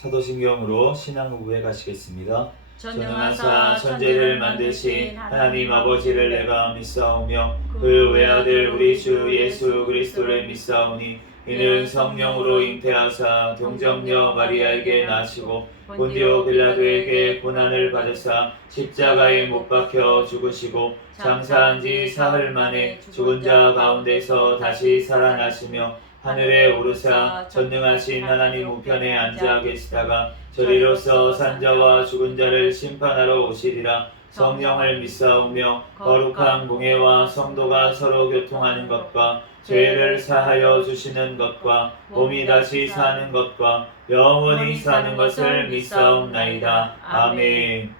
사도신경으로 신앙후에 가시겠습니다. 전능하사 천지를 만드신 하나님 아버지를 내가 믿사오며 그 외아들 우리 주 예수 그리스도를 믿사오니 이는 성령으로 잉태하사 동정녀 마리아에게 나시고 본디오 빌라도에게 고난을 받으사 십자가에 못 박혀 죽으시고 장사한 지 사흘 만에 죽은 자 가운데서 다시 살아나시며 하늘에 오르사 전능하신 하나님 우편에 앉아 계시다가 저리로서 산자와 죽은 자를 심판하러 오시리라. 성령을 믿사오며 거룩한 공예와 성도가 서로 교통하는 것과 죄를 사하여 주시는 것과 몸이 다시 사는 것과 영원히 사는 것을 믿사옵나이다. 아멘.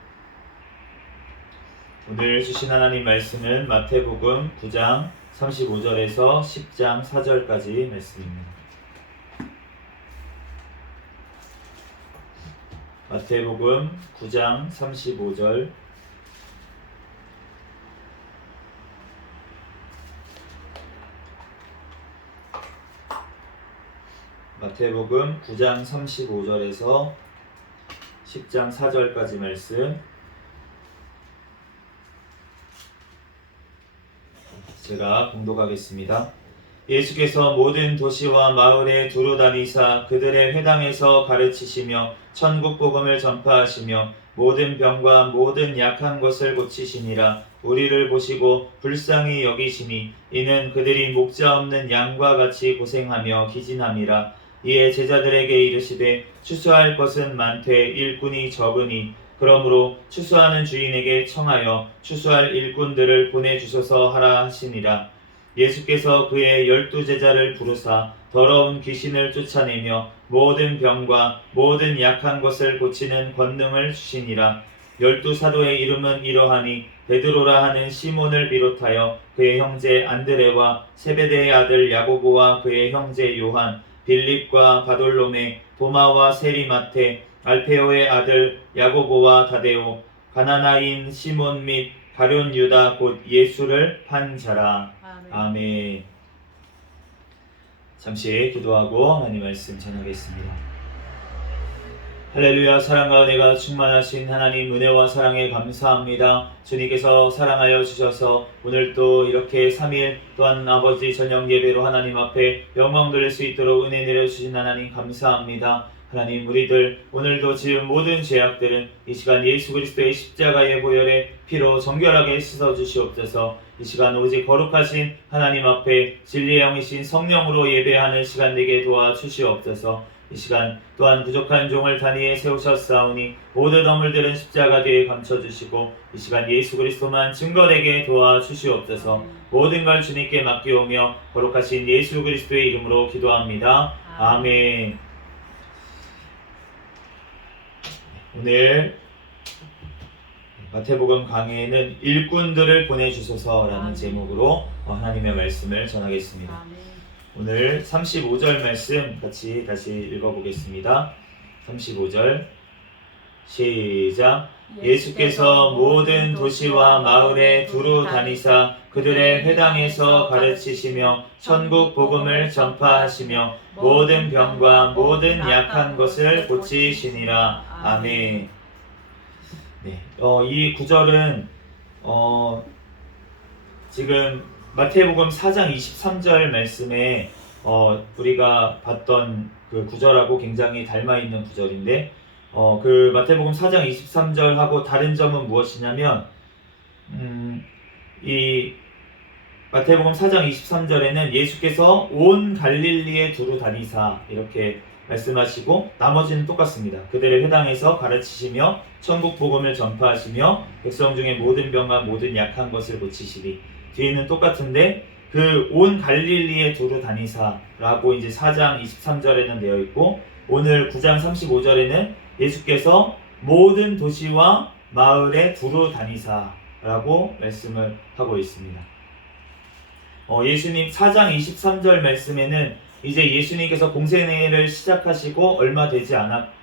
오늘 주신 하나님 말씀은 마태복음 9장 35절에서 10장 4절까지 말씀입니다. 마태복음 9장 35절 마태복음 9장 35절에서 10장 4절까지 말씀 제가 공독하겠습니다. 예수께서 모든 도시와 마을에 두루 다니사 그들의 회당에서 가르치시며 천국 복음을 전파하시며 모든 병과 모든 약한 것을 고치시니라. 우리를 보시고 불쌍히 여기시니 이는 그들이 목자 없는 양과 같이 고생하며 기진함이라. 이에 제자들에게 이르시되 추수할 것은 많되 일꾼이 적으니 그러므로 추수하는 주인에게 청하여 추수할 일꾼들을 보내주소서 하라 하시니라. 예수께서 그의 12 제자를 부르사 더러운 귀신을 쫓아내며 모든 병과 모든 약한 것을 고치는 권능을 주시니라. 12 사도의 이름은 이러하니 베드로라 하는 시몬을 비롯하여 그의 형제 안드레와 세베대의 아들 야고보와 그의 형제 요한, 빌립과 바돌로메, 도마와 세리마테, 알페오의 아들 야고보와 다데오, 가나나인 시몬 및 가룟 유다 곧 예수를 판 자라. 아멘. 잠시 기도하고 하나님 말씀 전하겠습니다. 할렐루야. 사랑과 은혜가 충만하신 하나님 은혜와 사랑에 감사합니다. 주님께서 사랑하여 주셔서 오늘 또 이렇게 3일 또한 아버지 저녁 예배로 하나님 앞에 영광 돌릴 수 있도록 은혜 내려주신 하나님 감사합니다. 하나님 우리들 오늘도 지은 모든 죄악들은 이 시간 예수 그리스도의 십자가의 보혈의 피로 정결하게 씻어주시옵소서. 이 시간 오직 거룩하신 하나님 앞에 진리의 영이신 성령으로 예배하는 시간 되게 도와주시옵소서. 이 시간 또한 부족한 종을 단위에 세우셨사오니 모든 허물들은 십자가 뒤에 감춰주시고 이 시간 예수 그리스도만 증거되게 도와주시옵소서. 모든 걸 주님께 맡기오며 거룩하신 예수 그리스도의 이름으로 기도합니다. 아멘. 오늘 마태복음 강의에는 일꾼들을 보내주소서라는 제목으로 하나님의 말씀을 전하겠습니다. 오늘 35절 말씀 같이 다시 읽어보겠습니다. 35절 시작. 예수께서 모든 도시와 마을에 두루 다니사 그들의 회당에서 가르치시며 천국 복음을 전파하시며 모든 병과 모든 약한 것을 고치시니라. 아멘. 네, 이 구절은 지금 마태복음 4장 23절 말씀에 우리가 봤던 그 구절하고 굉장히 닮아있는 구절인데 그 마태복음 4장 23절하고 다른 점은 무엇이냐면 이 마태복음 4장 23절에는 예수께서 온 갈릴리에 두루 다니사 이렇게 말씀하시고 나머지는 똑같습니다. 그들의 회당에서 가르치시며 천국 복음을 전파하시며 백성 중에 모든 병과 모든 약한 것을 고치시리. 뒤에는 똑같은데 그 온 갈릴리에 두루 다니사라고 이제 4장 23절에는 되어 있고 오늘 9장 35절에는 예수께서 모든 도시와 마을에 두루 다니사라고 말씀을 하고 있습니다. 예수님 4장 23절 말씀에는 이제 예수님께서 공생애를 시작하시고 얼마 되지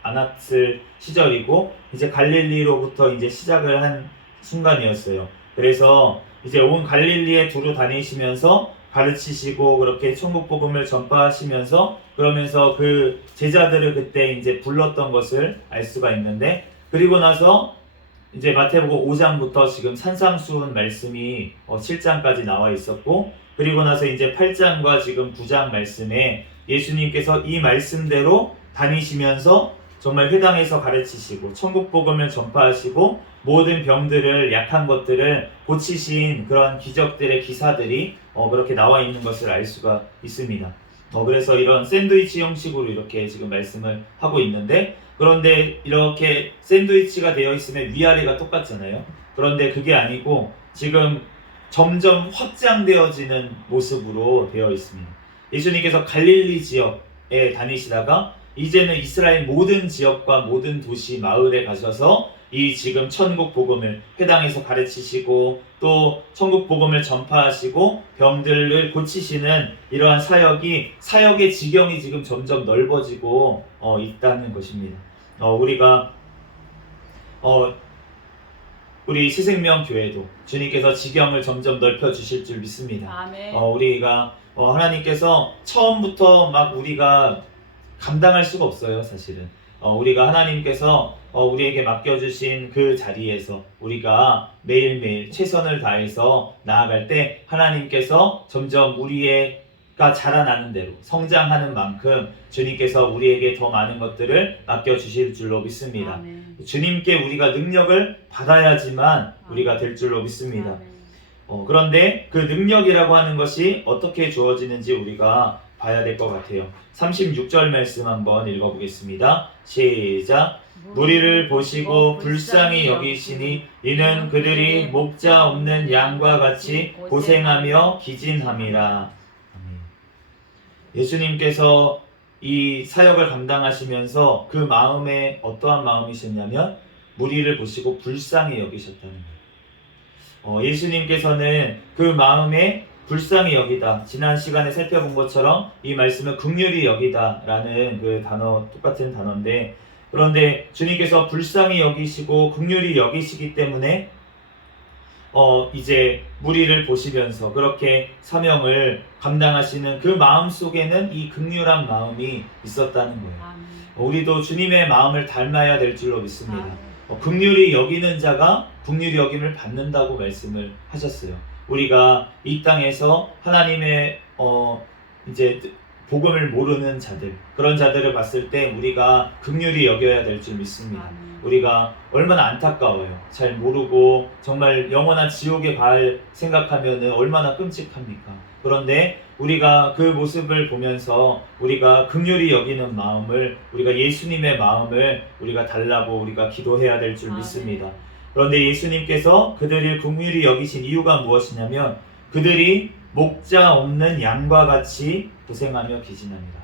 않았을 시절이고 이제 갈릴리로부터 이제 시작을 한 순간이었어요. 그래서 이제 온 갈릴리에 두루 다니시면서 가르치시고 그렇게 천국 복음을 전파하시면서 그러면서 그 제자들을 그때 이제 불렀던 것을 알 수가 있는데, 그리고 나서 이제 마태복음 5장부터 지금 산상수훈 말씀이 7장까지 나와 있었고, 그리고 나서 이제 8장과 지금 9장 말씀에 예수님께서 이 말씀대로 다니시면서 정말 회당에서 가르치시고 천국 복음을 전파하시고 모든 병들을, 약한 것들을 고치신 그런 기적들의 기사들이 그렇게 나와 있는 것을 알 수가 있습니다. 그래서 이런 샌드위치 형식으로 이렇게 지금 말씀을 하고 있는데, 그런데 이렇게 샌드위치가 되어 있으면 위아래가 똑같잖아요. 그런데 그게 아니고 지금 점점 확장되어지는 모습으로 되어 있습니다. 예수님께서 갈릴리 지역에 다니시다가 이제는 이스라엘 모든 지역과 모든 도시, 마을에 가셔서 이 지금 천국 복음을 회당에서 가르치시고 또 천국 복음을 전파하시고 병들을 고치시는 이러한 사역의 지경이 지금 점점 넓어지고 있다는 것입니다. 우리가 우리 새생명 교회도 주님께서 지경을 점점 넓혀 주실 줄 믿습니다. 아멘. 우리가 하나님께서 처음부터 막 우리가 감당할 수가 없어요, 사실은. 우리가 하나님께서 우리에게 맡겨주신 그 자리에서 우리가 매일매일 최선을 다해서 나아갈 때 하나님께서 점점 우리가 자라나는 대로 성장하는 만큼 주님께서 우리에게 더 많은 것들을 맡겨주실 줄로 믿습니다. 아멘. 주님께 우리가 능력을 받아야지만 우리가 될 줄로 믿습니다. 아멘. 그런데 그 능력이라고 하는 것이 어떻게 주어지는지 우리가 봐야 될 것 같아요. 36절 말씀 한번 읽어보겠습니다. 시작. 무리를 보시고 불쌍히 여기시니 이는 그들이 목자 없는 양과 같이 고생하며 기진함이라. 예수님께서 이 사역을 감당하시면서 그 마음에 어떠한 마음이셨냐면 무리를 보시고 불쌍히 여기셨다는 거예요. 예수님께서는 그 마음에 불쌍히 여기다, 지난 시간에 살펴본 것처럼 이 말씀은 긍휼히 여기다 라는 그 단어, 똑같은 단어인데, 그런데 주님께서 불쌍히 여기시고 긍휼히 여기시기 때문에 이제 무리를 보시면서 그렇게 사명을 감당하시는 그 마음 속에는 이 긍휼한 마음이 있었다는 거예요. 아멘. 우리도 주님의 마음을 닮아야 될 줄로 믿습니다. 아멘. 긍휼히 여기는 자가 긍휼히 여김을 받는다고 말씀을 하셨어요. 우리가 이 땅에서 하나님의 이제 복음을 모르는 자들, 그런 자들을 봤을 때 우리가 긍휼히 여겨야 될 줄 믿습니다. 아멘. 우리가 얼마나 안타까워요. 잘 모르고 정말 영원한 지옥에 갈 생각하면 얼마나 끔찍합니까? 그런데 우리가 그 모습을 보면서 우리가 긍휼히 여기는 마음을, 우리가 예수님의 마음을 우리가 달라고 우리가 기도해야 될 줄 믿습니다. 그런데 예수님께서 그들을 긍휼히 여기신 이유가 무엇이냐면 그들이 목자 없는 양과 같이 고생하며 기진합니다.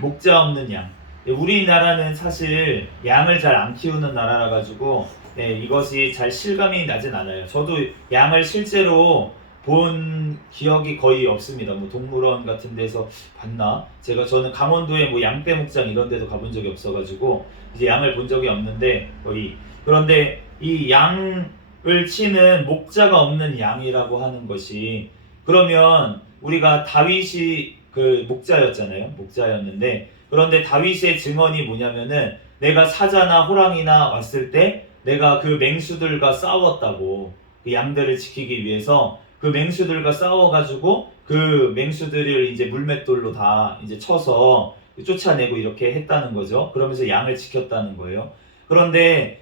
목자 없는 양. 우리나라는 사실 양을 잘 안 키우는 나라라 가지고 이것이 잘 실감이 나진 않아요. 저도 양을 실제로 본 기억이 거의 없습니다. 뭐 동물원 같은 데서 봤나? 저는 강원도에 뭐 양떼 목장 이런 데도 가본 적이 없어가지고 이제 양을 본 적이 없는데 거의. 그런데 이 양을 치는 목자가 없는 양이라고 하는 것이, 그러면 우리가 다윗이 그 목자였잖아요. 목자였는데, 그런데 다윗의 증언이 뭐냐면은 내가 사자나 호랑이나 왔을 때 내가 그 맹수들과 싸웠다고, 그 양들을 지키기 위해서 그 맹수들과 싸워가지고 그 맹수들을 이제 물맷돌로 다 이제 쳐서 쫓아내고 이렇게 했다는 거죠. 그러면서 양을 지켰다는 거예요. 그런데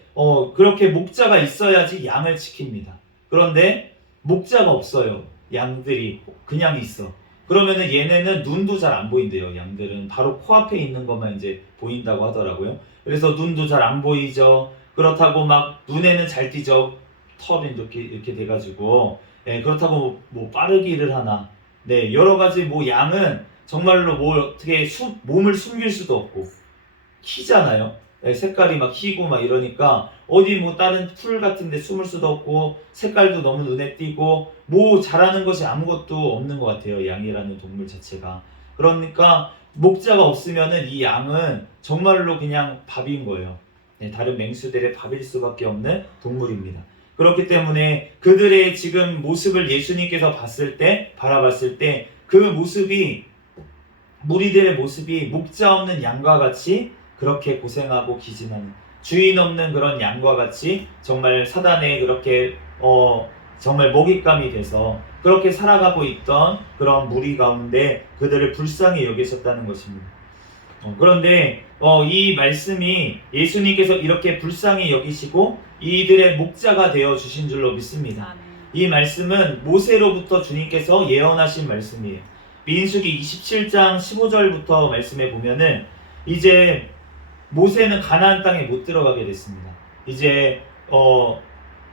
그렇게 목자가 있어야지 양을 지킵니다. 그런데 목자가 없어요. 양들이 그냥 있어. 그러면은 얘네는 눈도 잘 안 보인대요. 양들은 바로 코앞에 있는 것만 이제 보인다고 하더라고요. 그래서 눈도 잘 안 보이죠. 그렇다고 막 눈에는 잘 띄죠. 털이 이렇게 돼가지고. 그렇다고 뭐 빠르기를 하나. 여러 가지 뭐 양은 정말로 뭐 어떻게 몸을 숨길 수도 없고 키잖아요. 색깔이 막 희고 막 이러니까 어디 뭐 다른 풀 같은 데 숨을 수도 없고 색깔도 너무 눈에 띄고 뭐 잘하는 것이 아무것도 없는 것 같아요. 양이라는 동물 자체가. 그러니까 목자가 없으면은 이 양은 정말로 그냥 밥인 거예요. 다른 맹수들의 밥일 수밖에 없는 동물입니다. 그렇기 때문에 그들의 지금 모습을 예수님께서 바라봤을 때 그 모습이, 무리들의 모습이 목자 없는 양과 같이 그렇게 고생하고 기진하는, 주인 없는 그런 양과 같이 정말 사단에 그렇게 정말 먹잇감이 돼서 그렇게 살아가고 있던 그런 무리 가운데 그들을 불쌍히 여기셨다는 것입니다. 그런데 이 말씀이 예수님께서 이렇게 불쌍히 여기시고 이들의 목자가 되어 주신 줄로 믿습니다. 이 말씀은 모세로부터 주님께서 예언하신 말씀이에요. 민수기 27장 15절부터 말씀에 보면은 이제 모세는 가나안 땅에 못 들어가게 됐습니다. 이제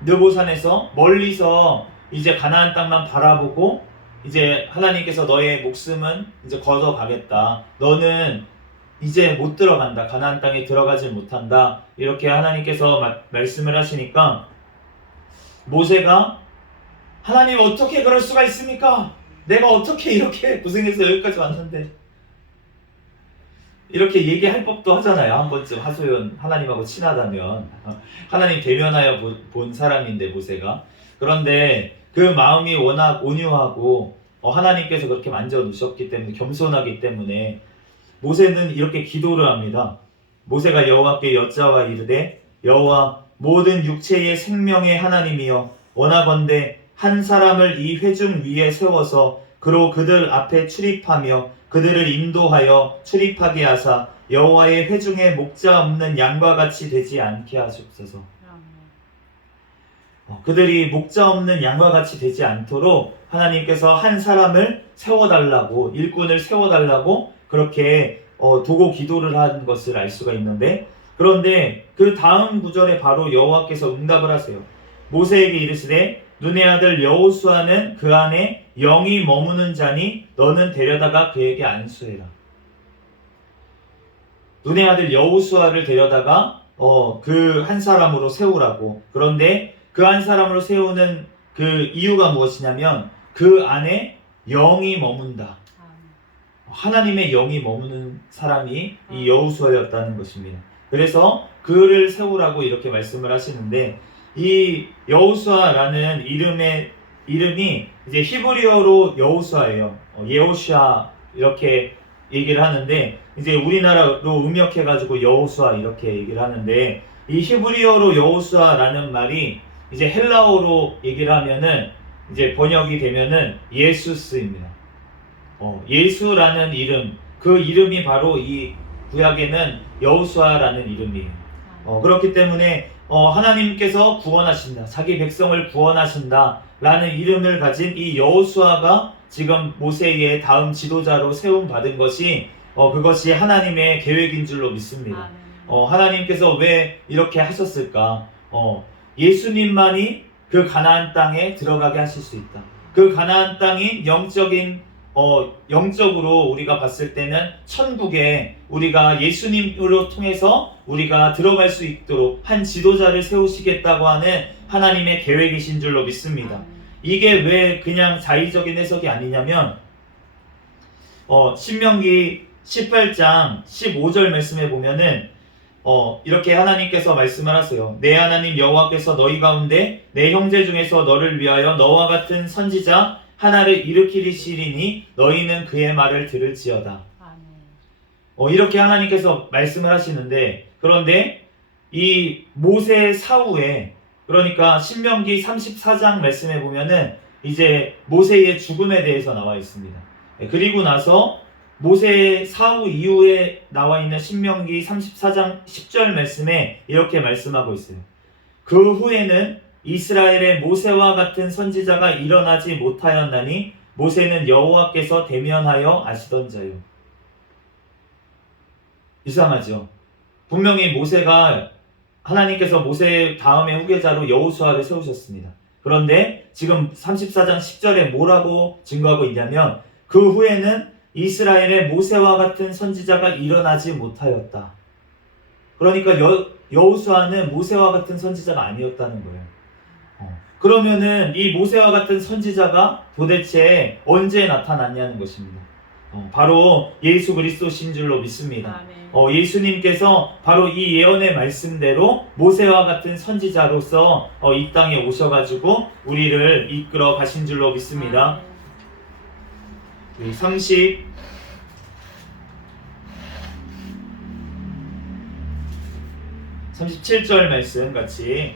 느보산에서 멀리서 이제 가나안 땅만 바라보고 이제 하나님께서 너의 목숨은 이제 걷어가겠다. 너는 이제 못 들어간다. 가나안 땅에 들어가질 못한다. 이렇게 하나님께서 말씀을 하시니까 모세가 하나님 어떻게 그럴 수가 있습니까? 내가 어떻게 이렇게 고생해서 여기까지 왔는데, 이렇게 얘기할 법도 하잖아요. 한 번쯤 하소연 하나님하고 친하다면 하나님 대면하여 본 사람인데 모세가. 그런데 그 마음이 워낙 온유하고 하나님께서 그렇게 만져놓으셨기 때문에, 겸손하기 때문에 모세는 이렇게 기도를 합니다. 모세가 여호와께 여짜와 이르되 여호와 모든 육체의 생명의 하나님이여 원하건대 한 사람을 이 회중 위에 세워서 그로 그들 앞에 출입하며 그들을 인도하여 출입하게 하사 여호와의 회중에 목자 없는 양과 같이 되지 않게 하시옵소서. 그들이 목자 없는 양과 같이 되지 않도록 하나님께서 한 사람을 세워달라고, 일꾼을 세워달라고 그렇게 도고 기도를 한 것을 알 수가 있는데, 그런데 그 다음 구절에 바로 여호와께서 응답을 하세요. 모세에게 이르시되 눈의 아들 여호수아는 그 안에 영이 머무는 자니 너는 데려다가 그에게 안수해라. 눈의 아들 여호수아를 데려다가 그 한 사람으로 세우라고. 그런데 그 한 사람으로 세우는 그 이유가 무엇이냐면 그 안에 영이 머문다. 하나님의 영이 머무는 사람이 이 여호수아였다는 것입니다. 그래서 그를 세우라고 이렇게 말씀을 하시는데, 이 여호수아라는 이름이 이제 히브리어로 여호수아예요. 예호슈아 이렇게 얘기를 하는데, 이제 우리나라로 음역해가지고 여호수아 이렇게 얘기를 하는데, 이 히브리어로 여호수아라는 말이 이제 헬라어로 얘기를 하면은 이제 번역이 되면은 예수스입니다. 예수라는 이름, 그 이름이 바로 이 구약에는 여호수아라는 이름이에요. 그렇기 때문에 하나님께서 구원하신다, 자기 백성을 구원하신다 라는 이름을 가진 이 여호수아가 지금 모세의 다음 지도자로 세움받은 것이 그것이 하나님의 계획인 줄로 믿습니다. 하나님께서 왜 이렇게 하셨을까? 예수님만이 그 가나안 땅에 들어가게 하실 수 있다. 그 가나안 땅이 영적으로 우리가 봤을 때는 천국에 우리가 예수님으로 통해서 우리가 들어갈 수 있도록 한 지도자를 세우시겠다고 하는 하나님의 계획이신 줄로 믿습니다. 이게 왜 그냥 자의적인 해석이 아니냐면 신명기 18장 15절 말씀에 보면은 이렇게 하나님께서 말씀을 하세요. 내 하나님 여호와께서 너희 가운데 내 형제 중에서 너를 위하여 너와 같은 선지자 하나를 일으키시리니 너희는 그의 말을 들을지어다. 이렇게 하나님께서 말씀을 하시는데, 그런데 이 모세 사후에, 그러니까 신명기 34장 말씀에 보면은 이제 모세의 죽음에 대해서 나와 있습니다. 그리고 나서 모세 사후 이후에 나와 있는 신명기 34장 10절 말씀에 이렇게 말씀하고 있어요. 그 후에는 이스라엘의 모세와 같은 선지자가 일어나지 못하였나니 모세는 여호와께서 대면하여 아시던 자요. 이상하죠? 분명히 모세가, 하나님께서 모세 다음의 후계자로 여호수아를 세우셨습니다. 그런데 지금 34장 10절에 뭐라고 증거하고 있냐면 그 후에는 이스라엘의 모세와 같은 선지자가 일어나지 못하였다. 그러니까 여호수아는 모세와 같은 선지자가 아니었다는 거예요. 그러면은 이 모세와 같은 선지자가 도대체 언제 나타났냐는 것입니다. 바로 예수 그리스도신 줄로 믿습니다. 아멘. 예수님께서 바로 이 예언의 말씀대로 모세와 같은 선지자로서 이 땅에 오셔가지고 우리를 이끌어 가신 줄로 믿습니다. 아멘. 37절 말씀 같이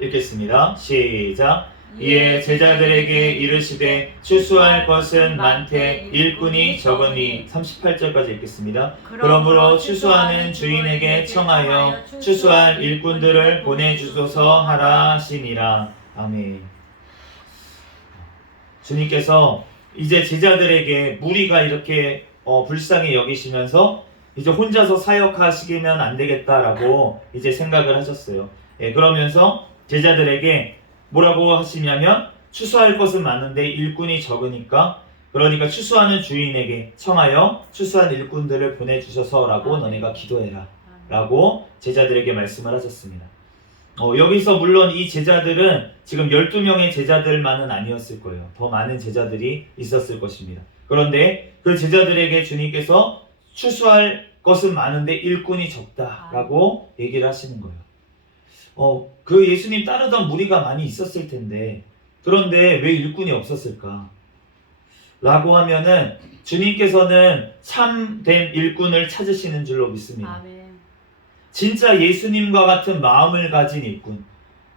읽겠습니다. 시작. 이에 제자들에게 이르시되 추수할 것은 많되 일꾼이 적으니 38절까지 읽겠습니다. 그러므로 추수하는 주인에게 청하여 추수할 일꾼들을 보내주소서 하라 하시니라. 아멘. 주님께서 이제 제자들에게 무리가 이렇게 불쌍히 여기시면서 이제 혼자서 사역하시기면 안 되겠다라고 이제 생각을 하셨어요. 그러면서 제자들에게 뭐라고 하시냐면 추수할 것은 많은데 일꾼이 적으니까 그러니까 추수하는 주인에게 청하여 추수한 일꾼들을 보내주셔서라고 너네가 기도해라 라고 제자들에게 말씀을 하셨습니다. 여기서 물론 이 제자들은 지금 12명의 제자들만은 아니었을 거예요. 더 많은 제자들이 있었을 것입니다. 그런데 그 제자들에게 주님께서 추수할 것은 많은데 일꾼이 적다라고 얘기를 하시는 거예요. 그 예수님 따르던 무리가 많이 있었을 텐데 그런데 왜 일꾼이 없었을까? 라고 하면은 주님께서는 참된 일꾼을 찾으시는 줄로 믿습니다. 아멘. 진짜 예수님과 같은 마음을 가진 일꾼,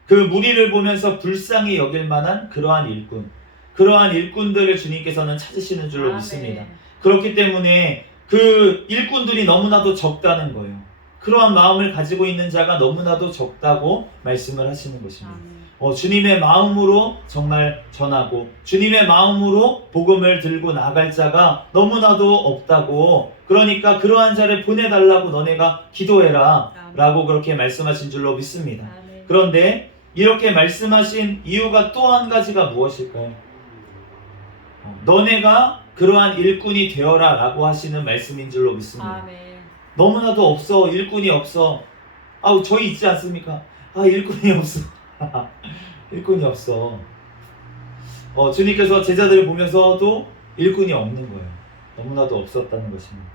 그 무리를 보면서 불쌍히 여길 만한 그러한 일꾼, 그러한 일꾼들을 주님께서는 찾으시는 줄로 아멘. 믿습니다. 그렇기 때문에 그 일꾼들이 너무나도 적다는 거예요. 그러한 마음을 가지고 있는 자가 너무나도 적다고 말씀을 하시는 것입니다. 주님의 마음으로 정말 전하고 주님의 마음으로 복음을 들고 나갈 자가 너무나도 없다고, 그러니까 그러한 자를 보내달라고 너네가 기도해라 라고 그렇게 말씀하신 줄로 믿습니다. 그런데 이렇게 말씀하신 이유가 또 한 가지가 무엇일까요? 너네가 그러한 일꾼이 되어라 라고 하시는 말씀인 줄로 믿습니다. 아멘. 너무나도 없어. 일꾼이 없어. 저희 있지 않습니까? 일꾼이 없어. 일꾼이 없어. 주님께서 제자들을 보면서도 일꾼이 없는 거예요. 너무나도 없었다는 것입니다.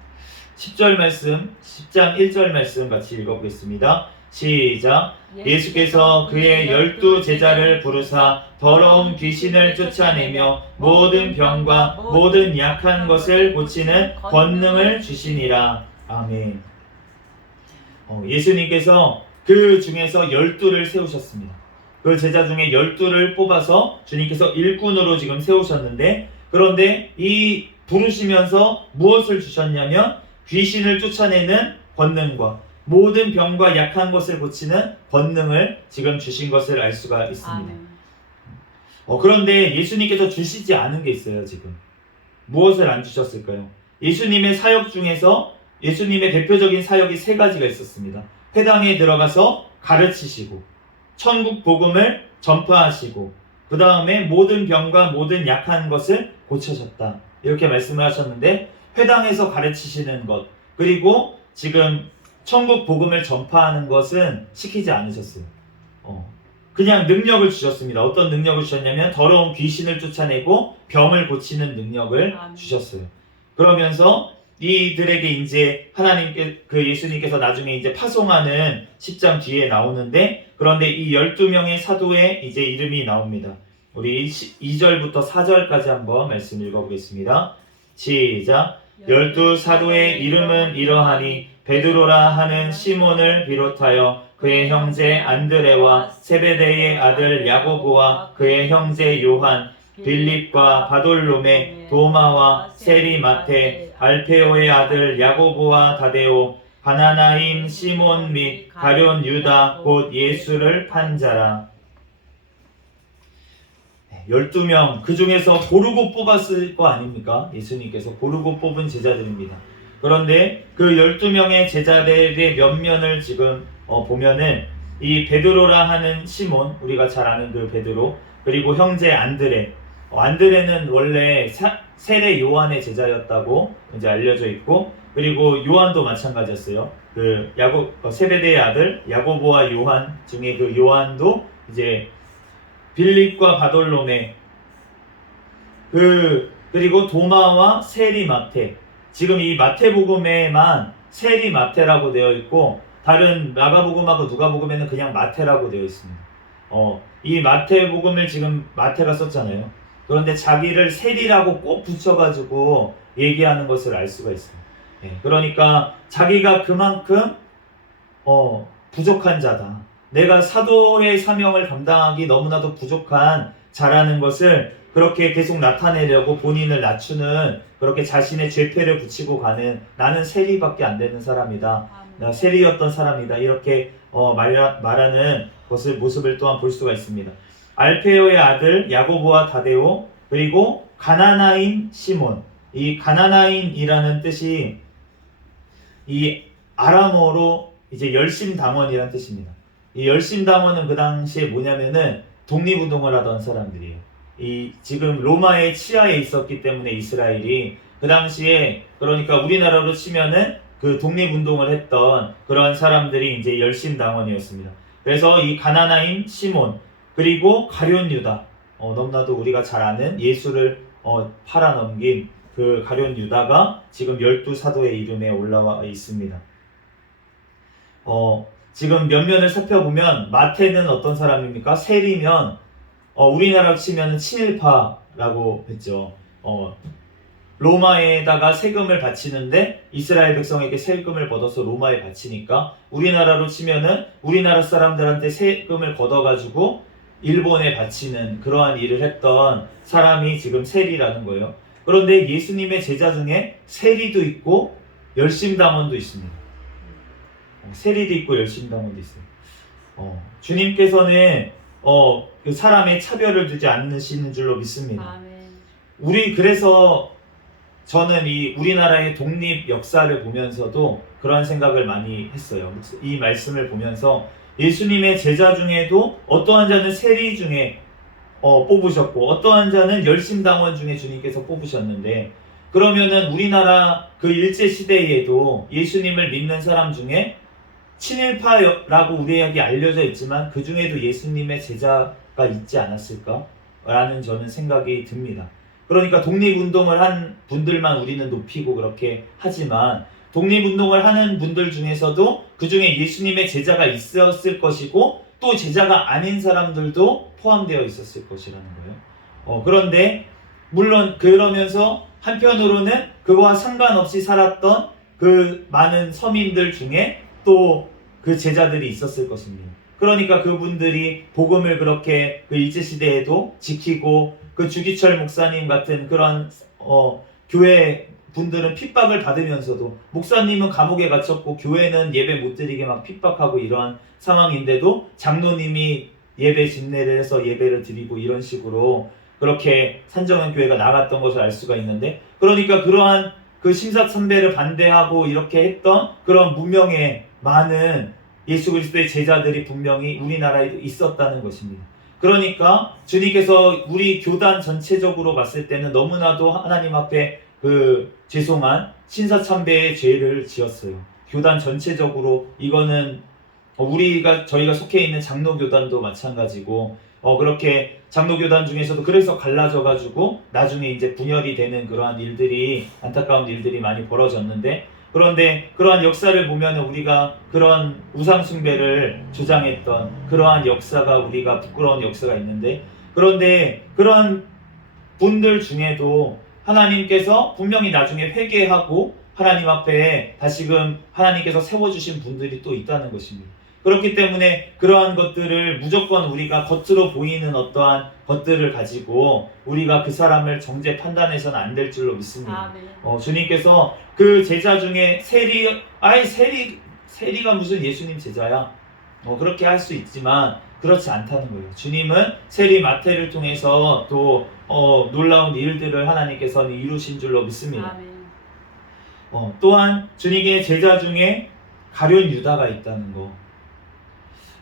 10절 말씀, 10장 1절 말씀 같이 읽어보겠습니다. 시작. 예수께서 그의 12 제자를 부르사 더러운 귀신을 쫓아내며 모든 병과 모든 약한 것을 고치는 권능을 주시니라. 아멘. 예수님께서 그 중에서 12를 세우셨습니다. 그 제자 중에 12를 뽑아서 주님께서 일꾼으로 지금 세우셨는데, 그런데 이 부르시면서 무엇을 주셨냐면 귀신을 쫓아내는 권능과 모든 병과 약한 것을 고치는 권능을 지금 주신 것을 알 수가 있습니다. 아멘. 그런데 예수님께서 주시지 않은 게 있어요. 지금 무엇을 안 주셨을까요? 예수님의 사역 중에서 예수님의 대표적인 사역이 세 가지가 있었습니다. 회당에 들어가서 가르치시고 천국 복음을 전파하시고 그 다음에 모든 병과 모든 약한 것을 고쳐셨다 이렇게 말씀을 하셨는데, 회당에서 가르치시는 것 그리고 지금 천국 복음을 전파하는 것은 시키지 않으셨어요. 그냥 능력을 주셨습니다. 어떤 능력을 주셨냐면 더러운 귀신을 쫓아내고 병을 고치는 능력을 주셨어요. 그러면서 이들에게 이제 그 예수님께서 나중에 이제 파송하는 10장 뒤에 나오는데, 그런데 이 12명의 사도의 이제 이름이 나옵니다. 우리 2절부터 4절까지 한번 말씀 읽어보겠습니다. 시작. 12 사도의 이름은 이러하니 베드로라 하는 시몬을 비롯하여 그의 형제 안드레와 세베대의 아들 야고보와 그의 형제 요한, 빌립과 바돌로메, 도마와 세리마테, 알페오의 아들 야고보와 다데오, 바나나인 시몬 및 가룟 유다 곧 예수를 판 자라. 12명 그 중에서 고르고 뽑았을 거 아닙니까? 예수님께서 고르고 뽑은 제자들입니다. 그런데 그 12명의 제자들의 면면을 지금 보면은 이 베드로라 하는 시몬, 우리가 잘 아는 그 베드로, 그리고 형제 안드레, 안드레는 원래 세례 요한의 제자였다고 이제 알려져 있고, 그리고 요한도 마찬가지였어요. 그 세베대의 아들 야고보와 요한 중에 그 요한도 이제 빌립과 바돌로메, 그리고 도마와 세리 마태. 지금 이 마태복음에만 세리 마태라고 되어 있고 다른 마가복음하고 누가복음에는 그냥 마태라고 되어 있습니다. 이 마태복음을 지금 마태가 썼잖아요. 그런데 자기를 세리라고 꼭 붙여가지고 얘기하는 것을 알 수가 있어요. 그러니까 자기가 그만큼 부족한 자다. 내가 사도의 사명을 감당하기 너무나도 부족한 자라는 것을 그렇게 계속 나타내려고 본인을 낮추는 그렇게 자신의 죄패를 붙이고 가는 나는 세리밖에 안 되는 사람이다. 나 세리였던 사람이다. 이렇게 말하는 모습을 또한 볼 수가 있습니다. 알페오의 아들 야고보와 다데오 그리고 가나나인 시몬. 이 가나나인이라는 뜻이 이 아람어로 이제 열심당원이라는 뜻입니다. 이 열심당원은 그 당시에 뭐냐면은 독립운동을 하던 사람들이에요. 이 지금 로마의 치하에 있었기 때문에 이스라엘이 그 당시에 그러니까 우리나라로 치면은 그 독립운동을 했던 그런 사람들이 이제 열심당원이었습니다. 그래서 이 가나나인 시몬 그리고 가룟 유다 너무나도 우리가 잘 아는 예수를 팔아넘긴 그 가룟 유다가 지금 12사도의 이름에 올라와 있습니다. 지금 면면을 살펴보면 마태는 어떤 사람입니까? 세리면 우리나라로 치면 친일파라고 했죠. 로마에다가 세금을 바치는데 이스라엘 백성에게 세금을 걷어서 로마에 바치니까 우리나라로 치면은 우리나라 사람들한테 세금을 걷어가지고 일본에 바치는 그러한 일을 했던 사람이 지금 세리라는 거예요. 그런데 예수님의 제자 중에 세리도 있고 열심당원도 있습니다. 세리도 있고 열심당원도 있어요. 주님께서는 그 사람의 차별을 두지 않으시는 줄로 믿습니다. 그래서 저는 이 우리나라의 독립 역사를 보면서도 그런 생각을 많이 했어요. 이 말씀을 보면서 예수님의 제자 중에도 어떠한 자는 세리 중에 뽑으셨고 어떠한 자는 열심당원 중에 주님께서 뽑으셨는데 그러면은 우리나라 그 일제시대에도 예수님을 믿는 사람 중에 친일파라고 우리에게 알려져 있지만 그 중에도 예수님의 제자가 있지 않았을까? 라는 저는 생각이 듭니다. 그러니까 독립운동을 한 분들만 우리는 높이고 그렇게 하지만 독립운동을 하는 분들 중에서도 그 중에 예수님의 제자가 있었을 것이고 또 제자가 아닌 사람들도 포함되어 있었을 것이라는 거예요. 그런데 물론 그러면서 한편으로는 그거와 상관없이 살았던 그 많은 서민들 중에 또 그 제자들이 있었을 것입니다. 그러니까 그분들이 복음을 그렇게 그 일제시대에도 지키고 그 주기철 목사님 같은 그런 교회 분들은 핍박을 받으면서도 목사님은 감옥에 갇혔고 교회는 예배 못 드리게 막 핍박하고 이런 상황인데도 장로님이 예배 집례를 해서 예배를 드리고 이런 식으로 그렇게 산정현교회가 나갔던 것을 알 수가 있는데 그러니까 그러한 그 심사참배를 반대하고 이렇게 했던 그런 무명의 많은 예수 그리스도의 제자들이 분명히 우리나라에도 있었다는 것입니다. 그러니까 주님께서 우리 교단 전체적으로 봤을 때는 너무나도 하나님 앞에 그 죄송한 신사참배의 죄를 지었어요. 교단 전체적으로 이거는 저희가 속해 있는 장로교단도 마찬가지고 그렇게 장로교단 중에서도 그래서 갈라져가지고 나중에 이제 분열이 되는 그러한 일들이 안타까운 일들이 많이 벌어졌는데 그런데 그러한 역사를 보면 우리가 그런 우상숭배를 주장했던 그러한 역사가 우리가 부끄러운 역사가 있는데 그런데 그러한 분들 중에도 하나님께서 분명히 나중에 회개하고 하나님 앞에 다시금 하나님께서 세워주신 분들이 또 있다는 것입니다. 그렇기 때문에 그러한 것들을 무조건 우리가 겉으로 보이는 어떠한 것들을 가지고 우리가 그 사람을 정죄 판단해서는 안 될 줄로 믿습니다. 주님께서 그 제자 중에 세리가 무슨 예수님 제자야? 그렇게 할 수 있지만 그렇지 않다는 거예요. 주님은 세리 마태를 통해서 또 놀라운 일들을 하나님께서는 이루신 줄로 믿습니다. 또한 주님의 제자 중에 가룟 유다가 있다는 거.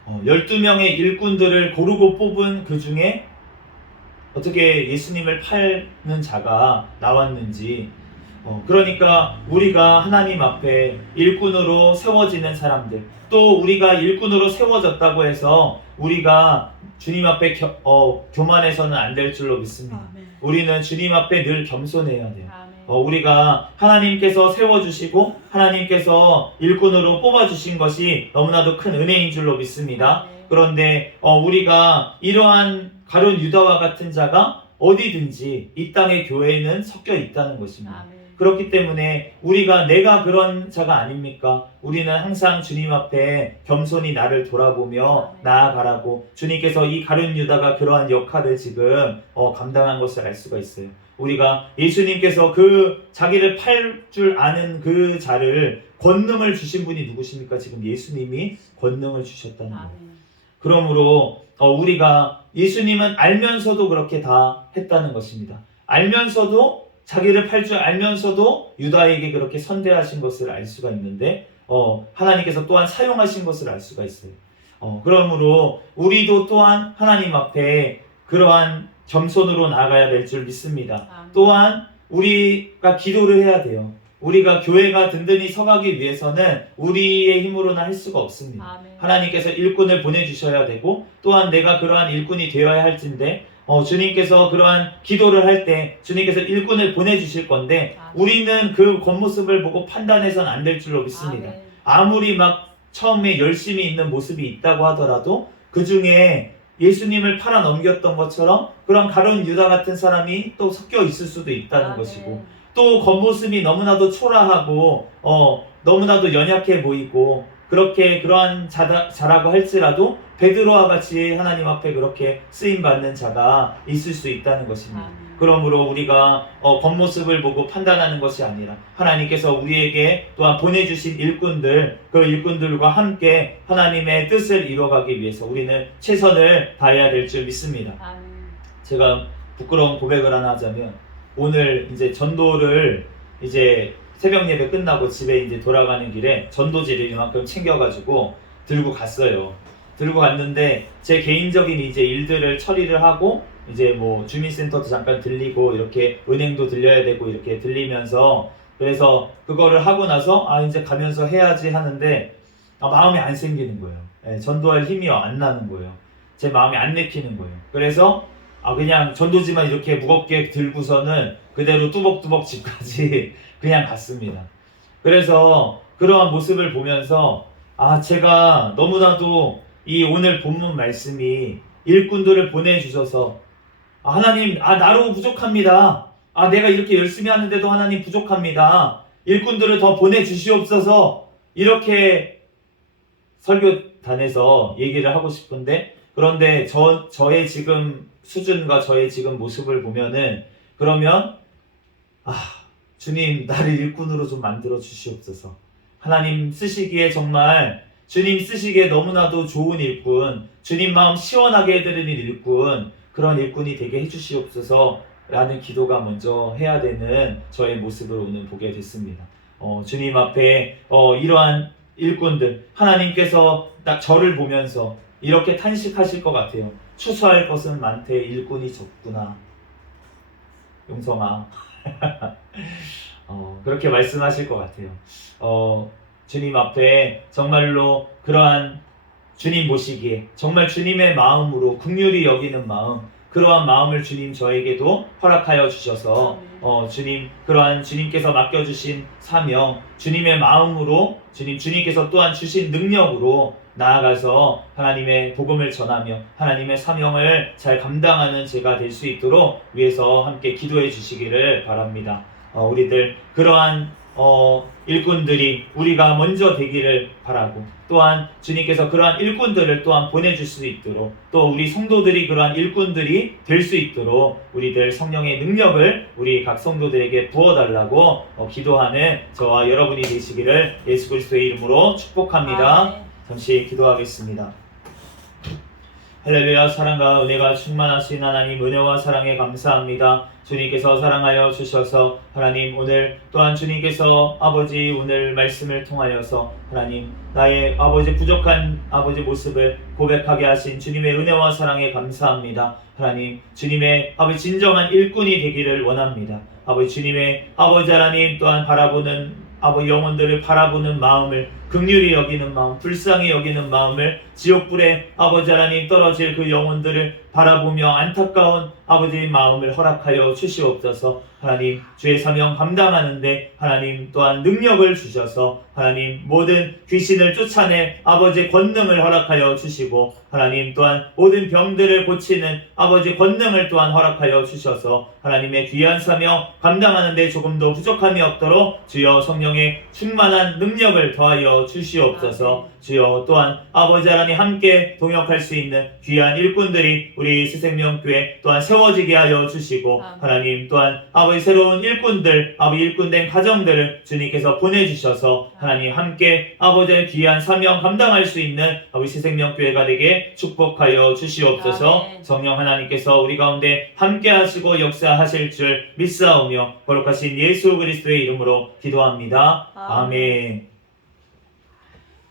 12명의 일꾼들을 고르고 뽑은 그 중에 어떻게 예수님을 팔는 자가 나왔는지 그러니까 우리가 하나님 앞에 일꾼으로 세워지는 사람들 또 우리가 일꾼으로 세워졌다고 해서 우리가 주님 앞에 교만해서는 안 될 줄로 믿습니다. 우리는 주님 앞에 늘 겸손해야 돼요. 아멘. 우리가 하나님께서 세워주시고 하나님께서 일꾼으로 뽑아주신 것이 너무나도 큰 은혜인 줄로 믿습니다. 아멘. 그런데 우리가 이러한 가룟 유다와 같은 자가 어디든지 이 땅의 교회에는 섞여 있다는 것입니다. 아멘. 그렇기 때문에 우리가 내가 그런 자가 아닙니까? 우리는 항상 주님 앞에 겸손히 나를 돌아보며 나아가라고 주님께서 이 가룟 유다가 그러한 역할을 지금 감당한 것을 알 수가 있어요. 우리가 예수님께서 그 자기를 팔 줄 아는 그 자를 권능을 주신 분이 누구십니까? 지금 예수님이 권능을 주셨다는 거예요. 아멘. 그러므로 우리가 예수님은 알면서도 그렇게 다 했다는 것입니다. 알면서도 자기를 팔 줄 알면서도 유다에게 그렇게 선대하신 것을 알 수가 있는데 하나님께서 또한 사용하신 것을 알 수가 있어요. 그러므로 우리도 또한 하나님 앞에 그러한 겸손으로 나아가야 될 줄 믿습니다. 아멘. 또한 우리가 기도를 해야 돼요. 우리가 교회가 든든히 서가기 위해서는 우리의 힘으로는 할 수가 없습니다. 아멘. 하나님께서 일꾼을 보내주셔야 되고 또한 내가 그러한 일꾼이 되어야 할진데 주님께서 그러한 기도를 할 때 주님께서 일꾼을 보내주실 건데 아멘. 우리는 그 겉모습을 보고 판단해서는 안 될 줄로 믿습니다. 아멘. 아무리 막 처음에 열심히 있는 모습이 있다고 하더라도 그 중에 예수님을 팔아 넘겼던 것처럼 그런 가룟 유다 같은 사람이 또 섞여 있을 수도 있다는 아멘. 것이고 또 겉모습이 너무나도 초라하고 너무나도 연약해 보이고 그렇게 그러한 자라고 할지라도 베드로와 같이 하나님 앞에 그렇게 쓰임받는 자가 있을 수 있다는 것입니다. 아멘. 그러므로 우리가 겉모습을 보고 판단하는 것이 아니라 하나님께서 우리에게 또한 보내주신 일꾼들 그 일꾼들과 함께 하나님의 뜻을 이뤄가기 위해서 우리는 최선을 다해야 될 줄 믿습니다. 아멘. 제가 부끄러운 고백을 하나 하자면 오늘 이제 전도를 이제 새벽 예배 끝나고 집에 이제 돌아가는 길에 전도지를 이만큼 챙겨가지고 들고 갔어요. 들고 갔는데 제 개인적인 이제 일들을 처리를 하고 이제 뭐 주민센터도 잠깐 들리고 이렇게 은행도 들려야 되고 이렇게 들리면서 그래서 그거를 하고 나서 이제 가면서 해야지 하는데 마음이 안 생기는 거예요. 전도할 힘이 안 나는 거예요. 제 마음이 안 내키는 거예요. 그래서 그냥 전도지만 이렇게 무겁게 들고서는 그대로 뚜벅뚜벅 집까지 그냥 갔습니다. 그래서 그러한 모습을 보면서 제가 너무나도 이 오늘 본문 말씀이 일꾼들을 보내주셔서 하나님 나로 부족합니다. 내가 이렇게 열심히 하는데도 하나님 부족합니다. 일꾼들을 더 보내주시옵소서 이렇게 설교단에서 얘기를 하고 싶은데 그런데 저의 지금 수준과 저의 지금 모습을 보면은 그러면 주님 나를 일꾼으로 좀 만들어 주시옵소서. 하나님 쓰시기에 정말 주님 쓰시기에 너무나도 좋은 일꾼, 주님 마음 시원하게 해드리는 일꾼, 그런 일꾼이 되게 해주시옵소서 라는 기도가 먼저 해야 되는 저의 모습을 오늘 보게 됐습니다. 주님 앞에 이러한 일꾼들 하나님께서 딱 저를 보면서 이렇게 탄식하실 것 같아요. 추수할 것은 많되 일꾼이 적구나. 용성아 그렇게 말씀하실 것 같아요. 주님 앞에 정말로 그러한 주님 보시기에 정말 주님의 마음으로 긍휼히 여기는 마음 그러한 마음을 주님 저에게도 허락하여 주셔서 주님 그러한 주님께서 맡겨주신 사명 주님의 마음으로 주님께서 또한 주신 능력으로 나아가서 하나님의 복음을 전하며 하나님의 사명을 잘 감당하는 제가 될 수 있도록 위해서 함께 기도해 주시기를 바랍니다. 우리들 그러한 일꾼들이 우리가 먼저 되기를 바라고 또한 주님께서 그러한 일꾼들을 또한 보내줄 수 있도록 또 우리 성도들이 그러한 일꾼들이 될 수 있도록 우리들 성령의 능력을 우리 각 성도들에게 부어달라고 기도하는 저와 여러분이 되시기를 예수 그리스도의 이름으로 축복합니다. 아멘. 잠시 기도하겠습니다. 할렐루야. 사랑과 은혜가 충만하신 하나님 은혜와 사랑에 감사합니다. 주님께서 사랑하여 주셔서 하나님 오늘 또한 주님께서 아버지 오늘 말씀을 통하여서 하나님 나의 아버지 부족한 아버지 모습을 고백하게 하신 주님의 은혜와 사랑에 감사합니다. 하나님 주님의 아버지 진정한 일꾼이 되기를 원합니다. 아버지 주님의 아버지 하나님 또한 바라보는 아버지 영혼들을 바라보는 마음을 긍휼히 여기는 마음, 불쌍히 여기는 마음을 지옥불에 아버지 하나님 떨어질 그 영혼들을 바라보며 안타까운 아버지의 마음을 허락하여 주시옵소서. 하나님 주의 사명 감당하는데 하나님 또한 능력을 주셔서 하나님 모든 귀신을 쫓아내 아버지의 권능을 허락하여 주시고 하나님 또한 모든 병들을 고치는 아버지의 권능을 또한 허락하여 주셔서 하나님의 귀한 사명 감당하는데 조금도 부족함이 없도록 주여 성령의 충만한 능력을 더하여 주시옵소서. 주여 또한 아버지 하나님 함께 동역할 수 있는 귀한 일꾼들이 우리 새생명교회 또한 세워지게 하여 주시고 하나님 또한 아버지 새로운 일꾼들 아버지 일꾼된 가정들을 주님께서 보내주셔서 하나님 함께 아버지의 귀한 사명 감당할 수 있는 아버지 새생명교회가 되게 축복하여 주시옵소서. 성령 하나님께서 우리 가운데 함께 하시고 역사하실 줄 믿사오며 거룩하신 예수 그리스도의 이름으로 기도합니다. 아멘.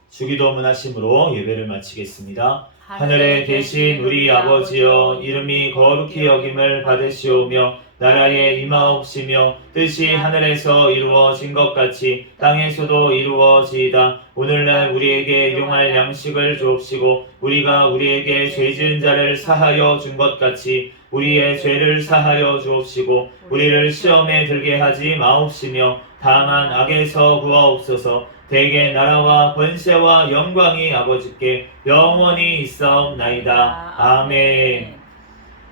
주기도 문하심으로 예배를 마치겠습니다. 하늘에 계신 우리 아버지여, 이름이 거룩히 여김을 받으시오며 나라에 임하옵시며 뜻이 하늘에서 이루어진 것 같이 땅에서도 이루어지이다. 오늘날 우리에게 일용할 양식을 주옵시고 우리가 우리에게 죄 지은 자를 사하여 준 것 같이 우리의 죄를 사하여 주옵시고 우리를 시험에 들게 하지 마옵시며 다만 악에서 구하옵소서. 대개 나라와 권세와 영광이 아버지께 영원히 있사옵나이다. 아멘.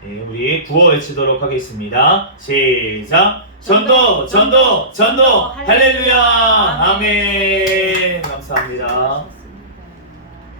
네, 우리 구호 외치도록 하겠습니다. 시작. 전도 전도 전도 할렐루야. 아멘. 감사합니다.